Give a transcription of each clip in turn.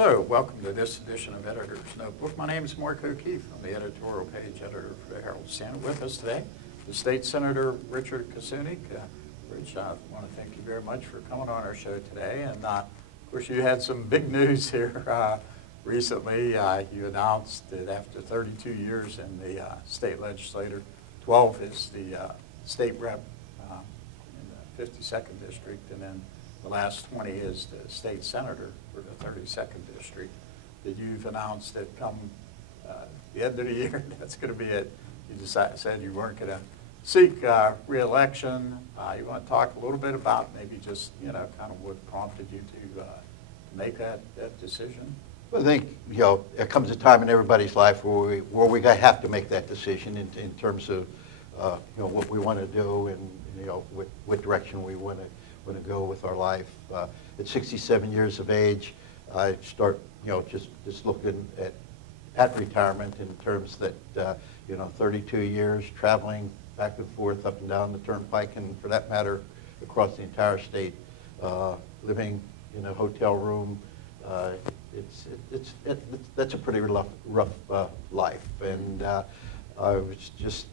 Hello, welcome to this edition of Editor's Notebook. My name is Mark O'Keefe. I'm the editorial page editor for the Herald-Standard. With us today, the State Senator Richard Kasunic. Rich, I want to thank you very much for coming on our show today. And of course, you had some big news here recently. You announced that after 32 years in the state legislature, 12 is the state rep in the 52nd district, and then the last 20 is the state senator for the 32nd district, that you've announced that come the end of the year, that's going to be it. You said you weren't going to seek re-election. You want to talk a little bit about maybe just, kind of what prompted you to make that decision? Well, I think, there comes a time in everybody's life where we have to make that decision in terms of, what we want to do and, what direction we want to go with our life. At 67 years of age, I start, just looking at retirement in terms that, 32 years traveling back and forth up and down the turnpike, and for that matter, across the entire state, living in a hotel room. That's a pretty rough life, and I was just,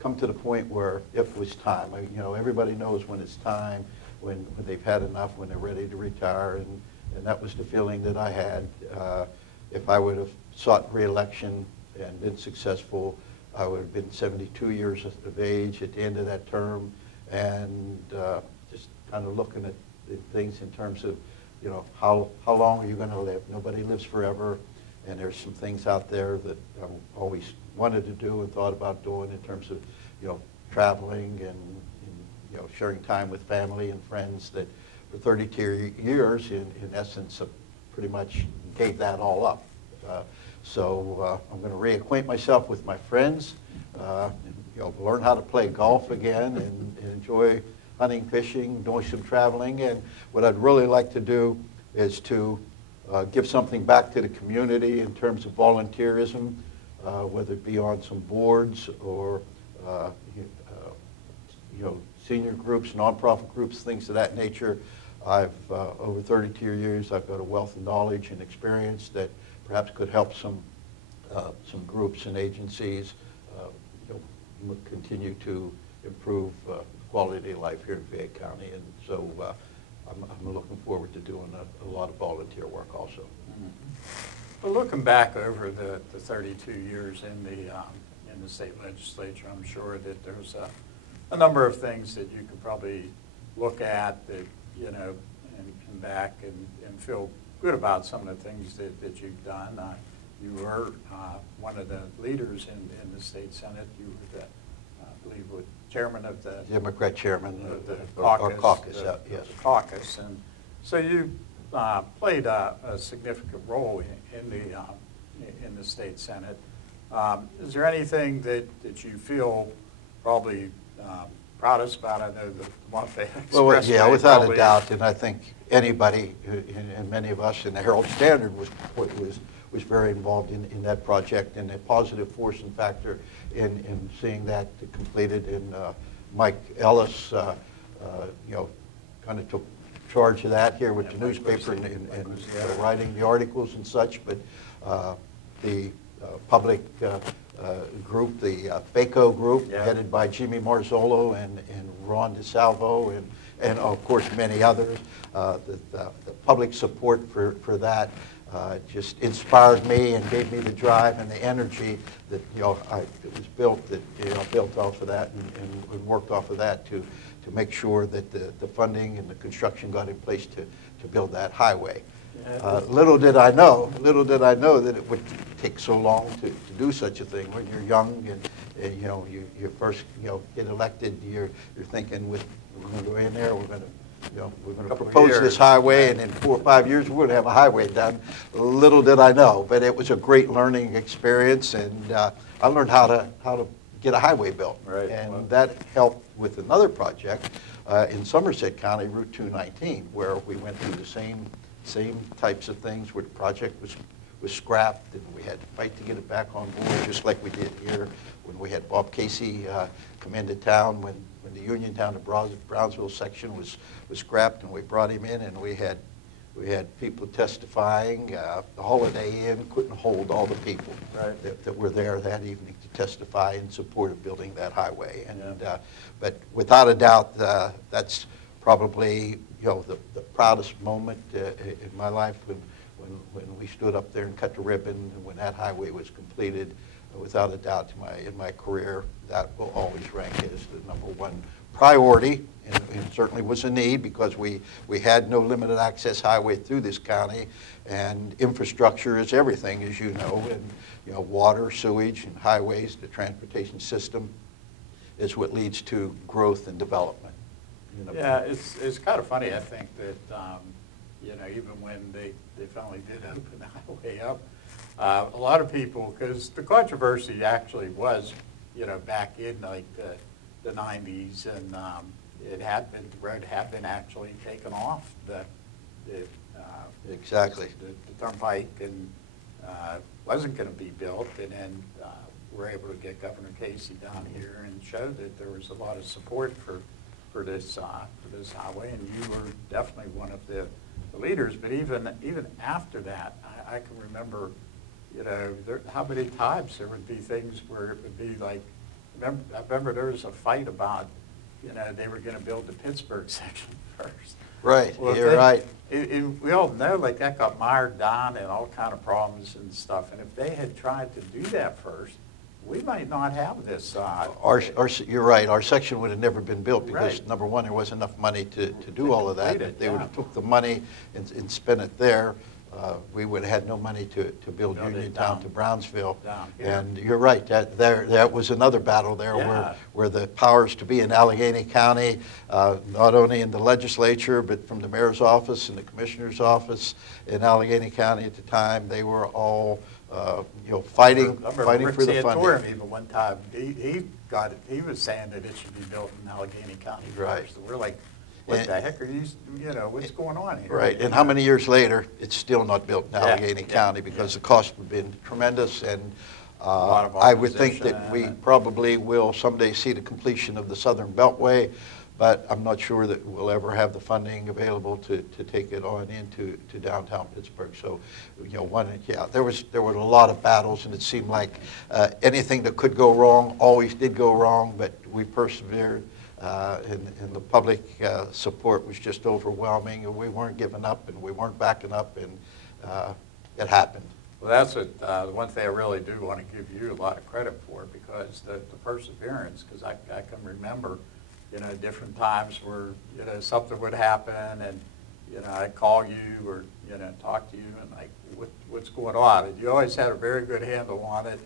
come to the point where it was time. Everybody knows when it's time, when they've had enough, when they're ready to retire, and that was the feeling that I had. If I would have sought re-election and been successful, I would have been 72 years of age at the end of that term, and just kind of looking at things in terms of, how long are you going to live? Nobody lives forever, and there's some things out there that I always wanted to do and thought about doing in terms of, traveling and sharing time with family and friends that for 32 years, in essence, pretty much gave that all up. So I'm going to reacquaint myself with my friends, learn how to play golf again and enjoy hunting, fishing, doing some traveling. And what I'd really like to do is to give something back to the community in terms of volunteerism, whether it be on some boards or senior groups, nonprofit groups, things of that nature. I've over 32 years, I've got a wealth of knowledge and experience that perhaps could help some groups and agencies continue to improve quality of life here in Fayette County. And so I'm looking forward to doing a lot of volunteer work also. Mm-hmm. Well, looking back over the 32 years in the state legislature, I'm sure that there's a number of things that you could probably look at that, and come back and feel good about some of the things that you've done. You were one of the leaders in the state Senate. You were I believe, chairman of the Democrat chairman of the caucus, yes. The caucus, and so you played a significant role in the state Senate. Is there anything that you feel probably proudest about? I know the one thing. Well, yeah, without a doubt, and I think anybody, and many of us in the Herald-Standard was very involved in that project, and a positive force and factor in seeing that completed. And Mike Ellis, kind of took charge of that here with the newspaper and writing the articles and such. But the public group, the FACO group, headed by Jimmy Marzolo and Ron DeSalvo, and of course many others, the public support for that just inspired me and gave me the drive and the energy that it was built built off of that and worked off of that to make sure that the funding and the construction got in place to build that highway. Little did I know that it would take so long to do such a thing. When you're young and you first get elected, you're thinking we're going to go in there, we're going to propose this highway, and in 4 or 5 years we're going to have a highway done. Little did I know, but it was a great learning experience, and I learned how to get a highway built. Right. And that helped with another project in Somerset County, Route 219, where we went through the same types of things, where the project was scrapped, and we had to fight to get it back on board, just like we did here when we had Bob Casey come into town when the Uniontown to Brownsville section was scrapped, and we brought him in, and we had We had people testifying. The Holiday Inn couldn't hold all the people that were there that evening to testify in support of building that highway. And but without a doubt, that's probably the proudest moment in my life when we stood up there and cut the ribbon and when that highway was completed. Without a doubt, in my career, that will always rank as the #1 priority, and it certainly was a need because we had no limited access highway through this county, and infrastructure is everything, as you know, and water, sewage, and highways, the transportation system is what leads to growth and development. Yeah, it's kind of funny, I think, that even when they finally did open the highway up, a lot of people, because the controversy actually was, back in like the 90s, and the road had been actually taken off exactly the turnpike, and wasn't going to be built, and then we're able to get Governor Casey down here and show that there was a lot of support for this highway, and you were definitely one of the leaders. But even after that, I can remember, how many times there would be things where it would be like, I remember there was a fight about, they were going to build the Pittsburgh section first. Right, well, you're right. We all know, like, that got mired down and all kind of problems and stuff. And if they had tried to do that first, we might not have this. You're right. Our section would have never been built because, #1, there wasn't enough money to do all of that. If they would have took the money and spent it there, we would have had no money to build Uniontown to Brownsville. And you're right. That was another battle there where the powers to be in Allegheny County, not only in the legislature, but from the mayor's office and the commissioner's office in Allegheny County at the time, they were all fighting for the funding. Even one time, he was saying that it should be built in Allegheny County first. So we're like, what the heck are you, what's going on here? Right, and how many years later, it's still not built in Allegheny County because the cost would have been tremendous, and I would think that we probably will someday see the completion of the Southern Beltway, but I'm not sure that we'll ever have the funding available to take it on into downtown Pittsburgh. So, there were a lot of battles, and it seemed like anything that could go wrong always did go wrong, but we persevered. And the public support was just overwhelming, and we weren't giving up, and we weren't backing up, and it happened. Well, that's the one thing I really do want to give you a lot of credit for, because the perseverance, because I can remember, different times where, something would happen, and, I'd call you or, talk to you, and like, what's going on? And you always had a very good handle on it,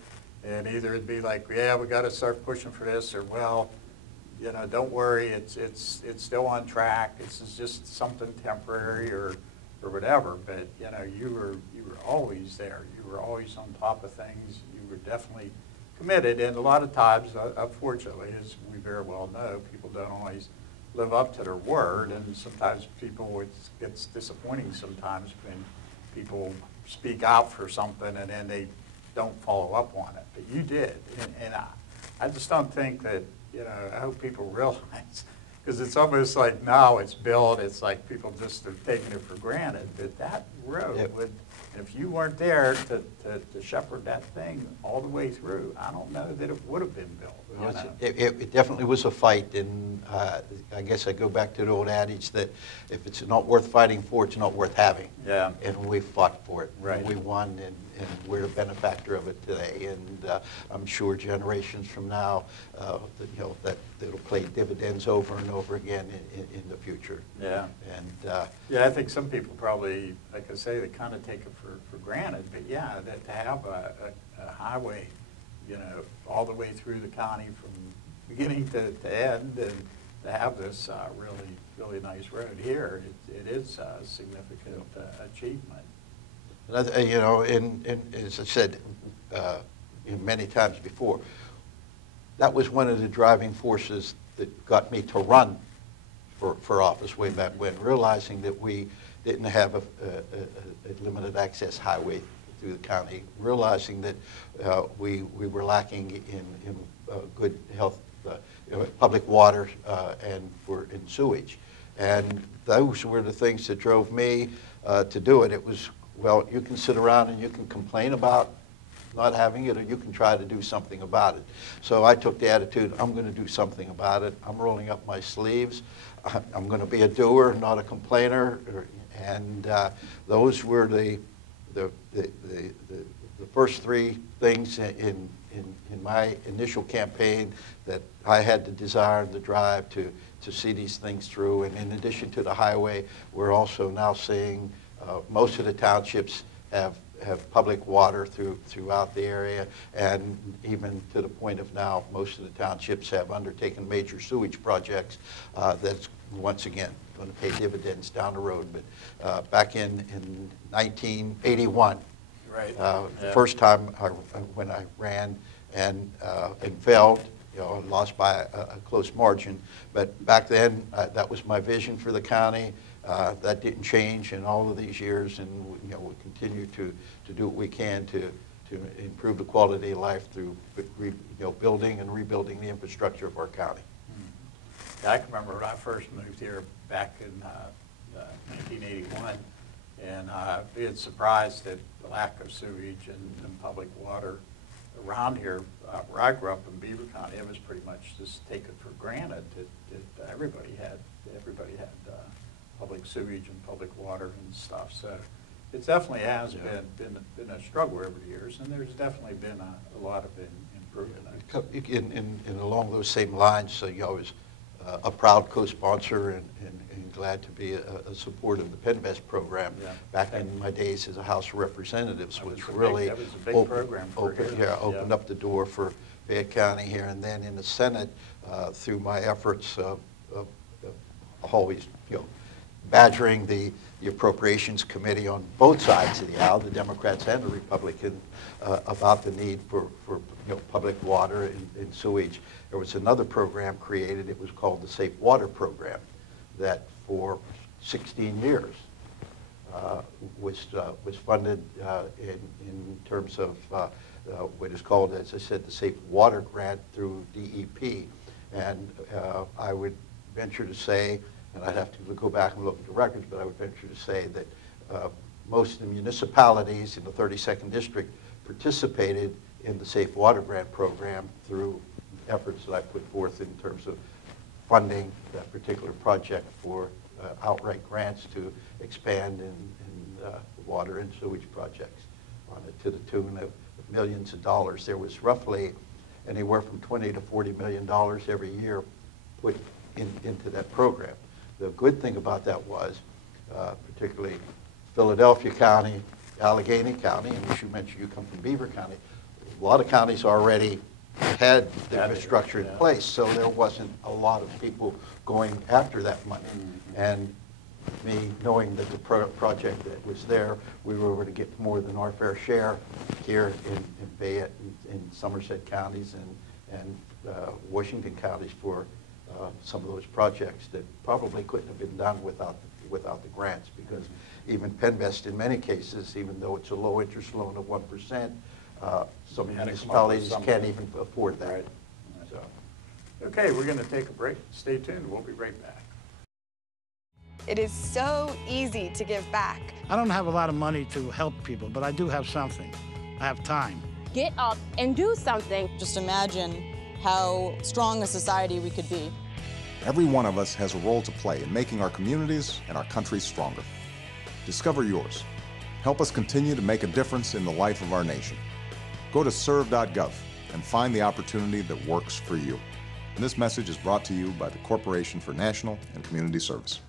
and either it'd be like, yeah, we got to start pushing for this, or, well, don't worry, it's still on track. This is just something temporary or whatever. But you were always there. You were always on top of things. You were definitely committed. And a lot of times, unfortunately, as we very well know, people don't always live up to their word. And sometimes it's disappointing sometimes when people speak out for something and then they don't follow up on it. But you did, and I just don't think that. I hope people realize, because it's almost like now it's built, it's like people just are taking it for granted, but that road would, if you weren't there to shepherd that thing all the way through, I don't know that it would have been built. It definitely was a fight, and I guess I go back to the old adage that if it's not worth fighting for, it's not worth having. Yeah. And we fought for it. Right. And we won, and we're the benefactor of it today. And I'm sure generations from now, that it'll pay dividends over and over again in the future. Yeah. And I think some people probably, like I say, they kind of take it for granted. But yeah, that to have a highway, all the way through the county from beginning to end, and to have this really nice road here, it is a significant achievement. And as I said many times before, that was one of the driving forces that got me to run for office way back when, realizing that we didn't have a limited access highway through the county, realizing that we were lacking in good health, public water, and in sewage. And those were the things that drove me. to do it. It was, well, you can sit around and you can complain about not having it, or you can try to do something about it. So I took the attitude, I'm going to do something about it. I'm rolling up my sleeves. I'm going to be a doer, not a complainer. And those were the first three things in my initial campaign that I had the desire and the drive to see these things through. And in addition to the highway, we're also now seeing most of the townships have public water throughout the area, and even to the point of now, most of the townships have undertaken major sewage projects that's, once again, going to pay dividends down the road. But back in 1981, Right. the first time when I ran and failed, lost by a close margin. But back then, that was my vision for the county. That didn't change in all of these years, and we'll continue to do what we can to improve the quality of life through building and rebuilding the infrastructure of our county. Yeah, I can remember when I first moved here back in 1981, and being surprised at the lack of sewage and public water around here. Where I grew up in Beaver County, it was pretty much just taken for granted that everybody had public sewage and public water and stuff. So it definitely has been a struggle over the years, and there's definitely been a lot of improvement. And along those same lines, so I was a proud co-sponsor and glad to be a supporter of the Penvest program. Back in my days as a House of Representatives, which really that was a big program for opened up the door for Fayette County here. And then in the Senate, through my efforts of always badgering the Appropriations Committee on both sides of the aisle, the Democrats and the Republicans, about the need for public water and sewage. There was another program created. It was called the Safe Water Program, that for 16 years was funded in terms of what is called, as I said, the Safe Water Grant through DEP. And I would venture to say, and I'd have to go back and look at the records, but I would venture to say that most of the municipalities in the 32nd District participated in the Safe Water Grant program through efforts that I put forth in terms of funding that particular project for outright grants to expand in water and sewage projects on it, to the tune of millions of dollars. There was roughly anywhere from $20 to $40 million every year put into that program. The good thing about that was, particularly Philadelphia County, Allegheny County, and as you mentioned, you come from Beaver County, a lot of counties already had the infrastructure in place, so there wasn't a lot of people going after that money. And me knowing that the project that was there, we were able to get more than our fair share here in Fayette, in Somerset counties and Washington counties for some of those projects that probably couldn't have been done without the grants, because even Penvest, in many cases, even though it's a low interest loan of 1%, some municipalities can't even afford that. Right. So. Okay, we're going to take a break. Stay tuned. We'll be right back. It is so easy to give back. I don't have a lot of money to help people, but I do have something. I have time. Get up and do something. Just imagine how strong a society we could be. Every one of us has a role to play in making our communities and our country stronger. Discover yours. Help us continue to make a difference in the life of our nation. Go to serve.gov and find the opportunity that works for you. And this message is brought to you by the Corporation for National and Community Service.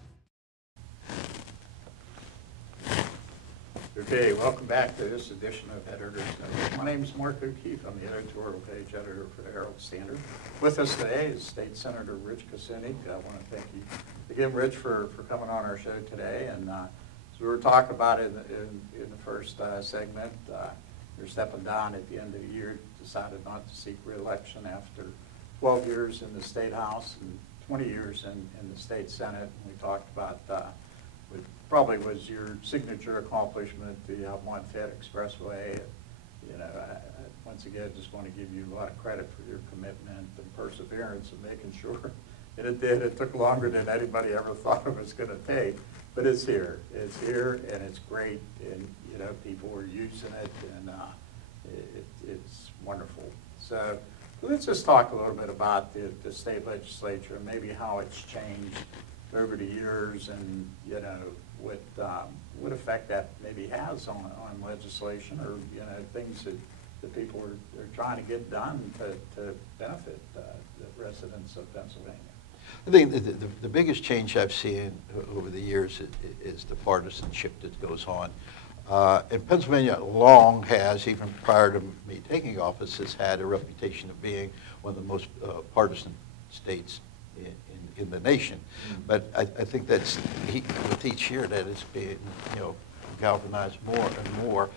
Okay, welcome back to this edition of Editor's Note. My name is Mark O'Keefe. I'm the editorial page editor for the Herald-Standard. With us today is State Senator Rich Kasunic. I want to thank you again, Rich, for coming on our show today. And as we were talking about in the first segment, you're stepping down at the end of the year, decided not to seek re-election after 12 years in the State House and 20 years in the State Senate. And we talked about what probably was your signature accomplishment, the Mont Fayette Expressway. Once again, I just want to give you a lot of credit for your commitment and perseverance in making sure that it did. It took longer than anybody ever thought it was going to take, but it's here. It's here, and it's great, and you know, people are using it, and it's wonderful. So let's just talk a little bit about the state legislature and maybe how it's changed over the years, and you know what effect that maybe has on legislation, or you know, things that people are trying to get done to benefit the residents of Pennsylvania. I think the biggest change I've seen over the years is the partisanship that goes on. And Pennsylvania long has, even prior to me taking office, has had a reputation of being one of the most partisan states in the nation. But I think that's, with each year that it's being, you know, galvanized more and more.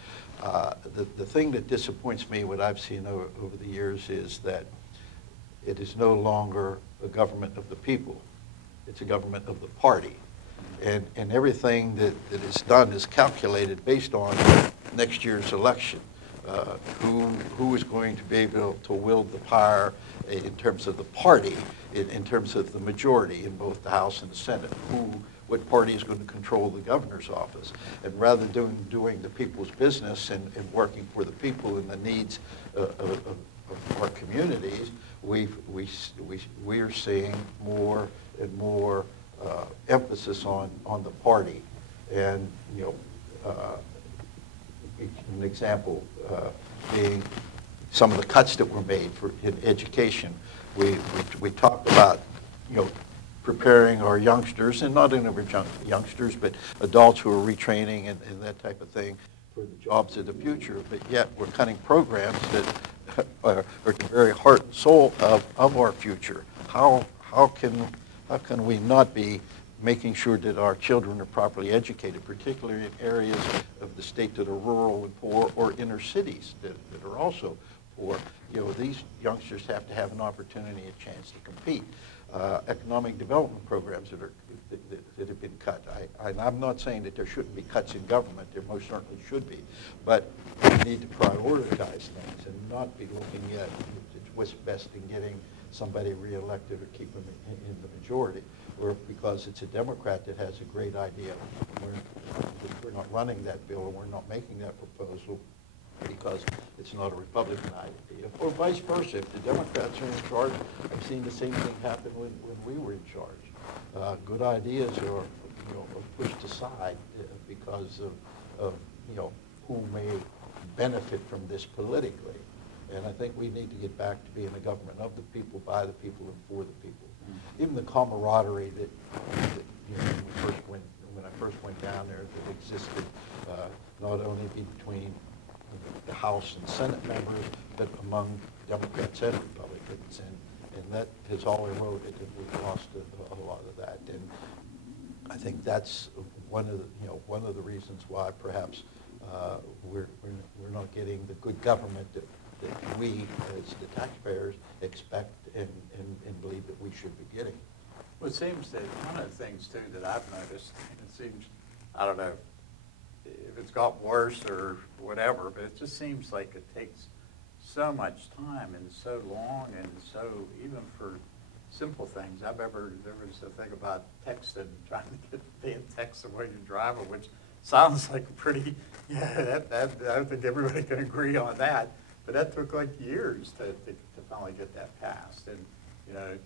The thing that disappoints me, what I've seen over the years, is that it is no longer a government of the people. It's a government of the party. And everything that is done is calculated based on next year's election. Who is going to be able to wield the power in terms of the party, in terms of the majority in both the House and the Senate, what party is going to control the governor's office. And rather than doing the people's business and working for the people and the needs of our communities, we are seeing more and more emphasis on the party. And, you know, an example being some of the cuts that were made in education. We talked about, you know, preparing our youngsters, and not only youngsters, but adults who are retraining and that type of thing for the jobs of the future, but yet we're cutting programs that are the very heart and soul of our future. How can we not be making sure that our children are properly educated, particularly in areas of the state that are rural and poor, or inner cities that are also poor? You know, these youngsters have to have an opportunity, a chance to compete. Economic development programs that have been cut. I'm not saying that there shouldn't be cuts in government. There most certainly should be. But we need to prioritize things and not be looking at what's best in getting somebody reelected or keep them in the majority, or because it's a Democrat that has a great idea, we're not running that bill, or we're not making that proposal because it's not a Republican idea, or vice versa. If the Democrats are in charge, I've seen the same thing happen when we were in charge. Good ideas are, you know, pushed aside because of you know, who may benefit from this politically. And I think we need to get back to being a government of the people, by the people, and for the people. Even the camaraderie that you know, when I first went down there, that existed not only between the House and Senate members, but among Democrats and Republicans, and that has all eroded, and we've lost a lot of that. And I think that's one of the reasons why perhaps we're not getting the good government that we, as the taxpayers, expect and believe that we should be getting. Well, it seems that one of the things, too, that I've noticed, it seems, I don't know if it's got worse or whatever, but it just seems like it takes so much time and so long, and so, even for simple things. There was a thing about texting, trying to get paying text while you're driving, which sounds like a pretty, yeah, I don't think everybody can agree on that. But that took like years to finally get that passed. And, you know,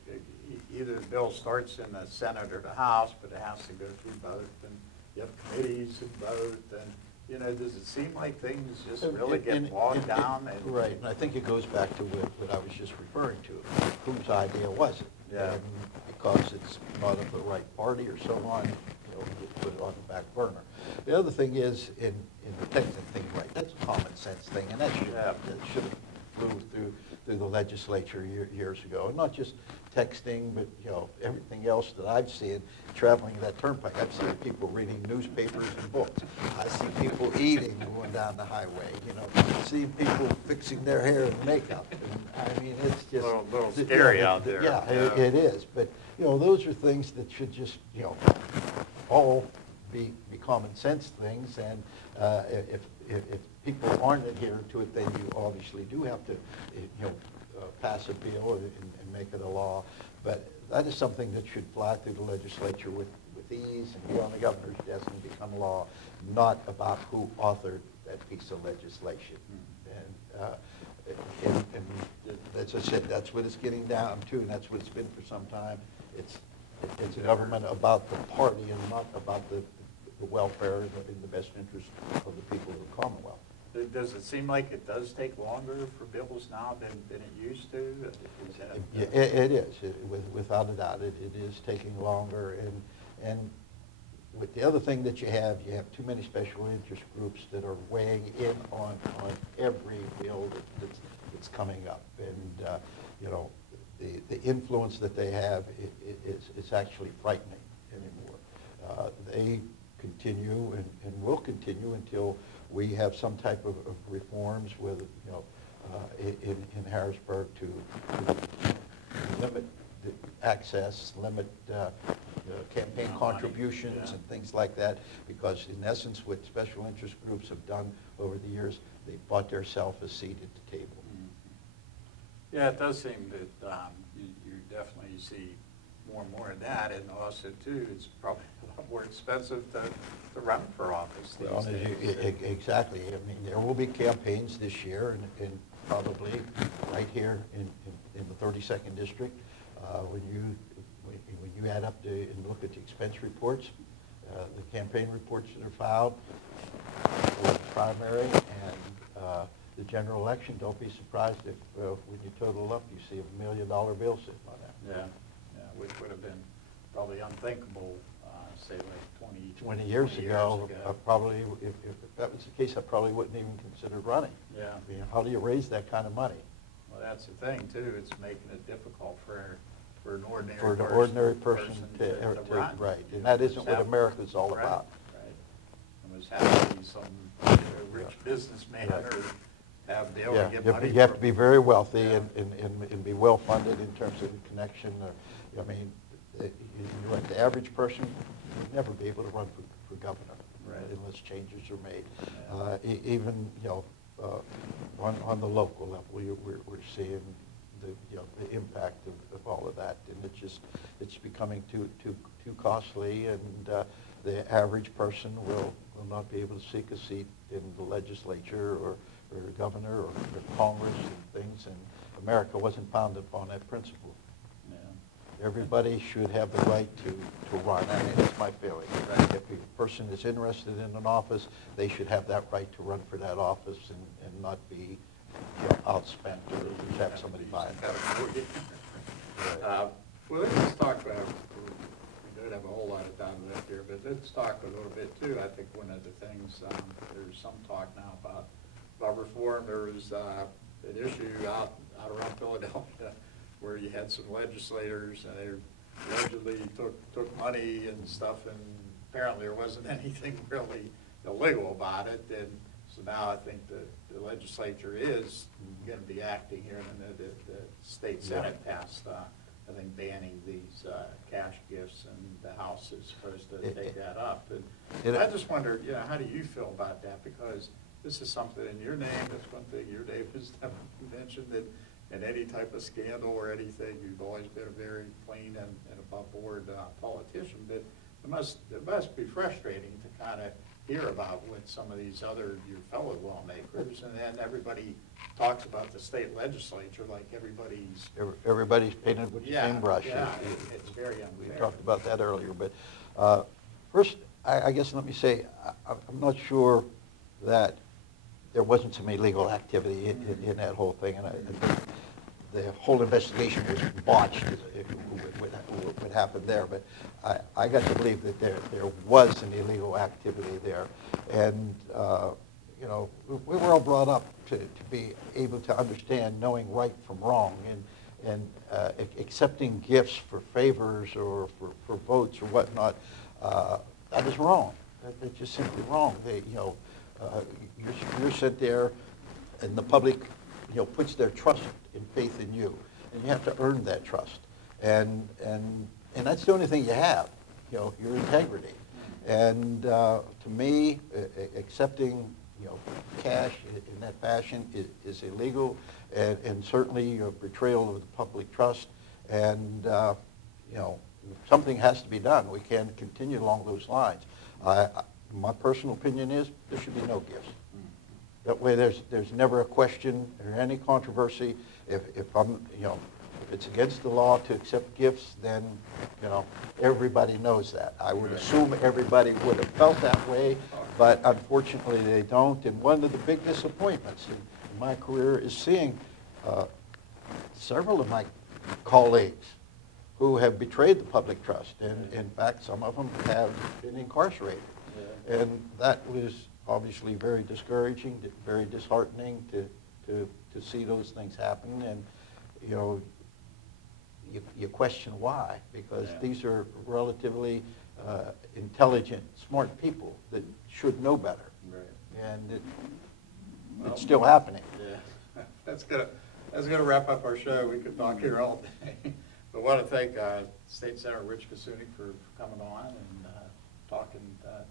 either the bill starts in the Senate or the House, but it has to go through both. And you have committees in both. And, you know, does it seem like things just really get bogged down? Right. And I think it goes back to what I was just referring to. Whose idea was it? Yeah. And because it's not of the right party or so on, you know, you put it on the back burner. The other thing is, in the texting thing, right, that's a common sense thing, and that should have flew through the legislature years ago. And not just texting, but, you know, everything else that I've seen traveling that turnpike. I've seen people reading newspapers and books. I see people eating going down the highway, you know. I see people fixing their hair and makeup. And, I mean, it's just a little scary out there. Yeah, it is. But, you know, those are things that should just, you know, all be common sense things. And if people aren't adhering to it, then you obviously do have to, you know, pass a bill and make it a law. But that is something that should fly through the legislature with with ease and be on the governor's desk and become law, not about who authored that piece of legislation. And as I said, that's what it's getting down to, and that's what it's been for some time. It's a government about the party and not about the welfare and the best interest of the people of the Commonwealth. Does it seem like it does take longer for bills now than it used to? Is that, It is, without a doubt. It is taking longer, and with the other thing that you have too many special interest groups that are weighing in on every bill that's coming up, and you know, the influence that they have is actually frightening anymore. They continue and will continue until we have some type of reforms with, you know, in Harrisburg to limit the access, limit campaign contributions and things like that, because in essence what special interest groups have done over the years, they bought themselves a seat at the table. Mm-hmm. Yeah, it does seem that you definitely see more and more of that, and also too, it's probably a lot more expensive to run for office these days. Exactly. I mean, there will be campaigns this year, and probably right here in the 32nd district, when you add up and look at the expense reports, the campaign reports that are filed for the primary and the general election, don't be surprised if when you total up, you see $1 million bill sitting on that. Yeah, which would have been probably unthinkable, say like 20 years ago. Probably, if that was the case, I probably wouldn't even consider running. Yeah. I mean, how do you raise that kind of money? Well, that's the thing too. It's making it difficult for an ordinary person to run. Right, and that isn't what America's all about. Right. It was having to be some rich businessman or be able to get money. You have to be very wealthy and be well funded in terms of the connection. I mean, you're right. The average person would never be able to run for governor, unless changes are made. Even on the local level, we're seeing the impact of all of that, and it's becoming too costly, and the average person will not be able to seek a seat in the legislature or governor or Congress and things, and America wasn't founded upon that principle. Yeah. Everybody should have the right to run. I mean, it's my feeling. If a person is interested in an office, they should have that right to run for that office and not be outspent or have somebody buy it. Well, let's talk about, we don't have a whole lot of time left here, but let's talk a little bit too. I think one of the things, there's some talk now about reform. There was an issue out around Philadelphia where you had some legislators and they allegedly took money and stuff, and apparently there wasn't anything really illegal about it. And so now I think the legislature is going to be acting here, and the state Senate passed, I think, banning these cash gifts, and the House is supposed to take that up. And I just wonder, how do you feel about that? Because this is something in your name. That's one thing your name has never mentioned, that in any type of scandal or anything, you've always been a very clean and above-board politician. But it must be frustrating to kind of hear about what some of these your fellow lawmakers, and then everybody talks about the state legislature like everybody's painted with the same brush. Yeah, it's very unfair. We talked about that earlier, but first, I guess let me say, I'm not sure that there wasn't some illegal activity in that whole thing, and I think the whole investigation was botched, what happened there. But I got to believe that there was an illegal activity there, and we were all brought up to be able to understand knowing right from wrong, and accepting gifts for favors or for votes or whatnot. That is wrong. That's just simply wrong. You're sent there, and the public, puts their trust and faith in you, and you have to earn that trust. And that's the only thing you have, your integrity. And to me, accepting, cash in that fashion is illegal, and certainly betrayal of the public trust. And something has to be done. We can't continue along those lines. My personal opinion is there should be no gifts. That way there's never a question or any controversy. If it's against the law to accept gifts, then, everybody knows that. I would assume everybody would have felt that way, but unfortunately they don't. And one of the big disappointments in my career is seeing several of my colleagues who have betrayed the public trust. And in fact, some of them have been incarcerated. And that was obviously very discouraging, very disheartening to see those things happen. And, you question why, because these are relatively intelligent, smart people that should know better. Right. And it's still happening. Yeah, that's gonna wrap up our show. We could talk here all day. But I want to thank State Senator Rich Kasunic for coming on and talking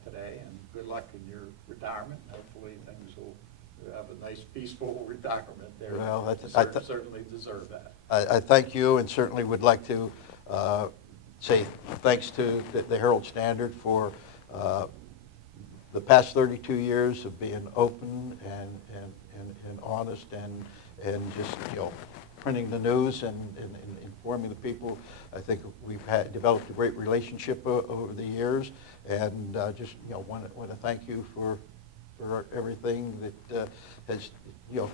today, and good luck in your retirement. Hopefully things will have a nice, peaceful retirement there. Well, certainly deserve that. I thank you, and certainly would like to say thanks to the Herald-Standard for the past 32 years of being open and honest and just printing the news and informing the people. I think we've developed a great relationship over the years, and just want to thank you for everything that has the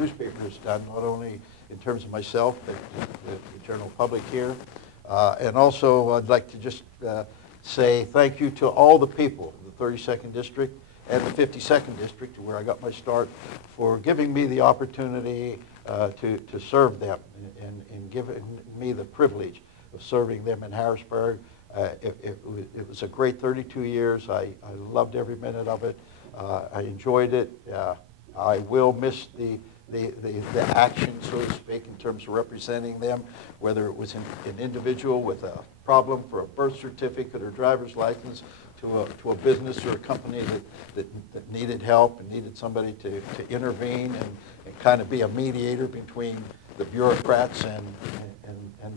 newspaper has done, not only in terms of myself but the general public here. And also I'd like to just say thank you to all the people in the 32nd District and the 52nd District, where I got my start, for giving me the opportunity to serve them and giving me the privilege of serving them in Harrisburg. It was a great 32 years. I loved every minute of it. I enjoyed it. I will miss the action, so to speak, in terms of representing them, whether it was an individual with a problem for a birth certificate or driver's license, to a business or a company that needed help and needed somebody to intervene and kind of be a mediator between the bureaucrats and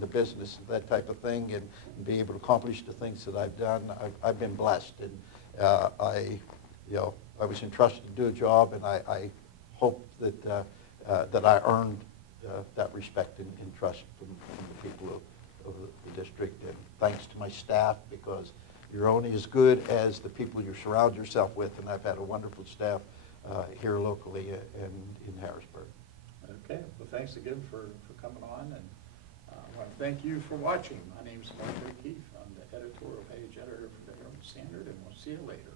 the business, that type of thing, and be able to accomplish the things that I've done. I've been blessed, and I was entrusted to do a job, and I hope that I earned that respect and trust from the people of the district. And thanks to my staff, because you're only as good as the people you surround yourself with, and I've had a wonderful staff here locally and in Harrisburg. Okay, well, thanks again for coming on, and I want to thank you for watching. My name is Mark O'Keefe. I'm the editorial page editor for the Herald-Standard, and we'll see you later.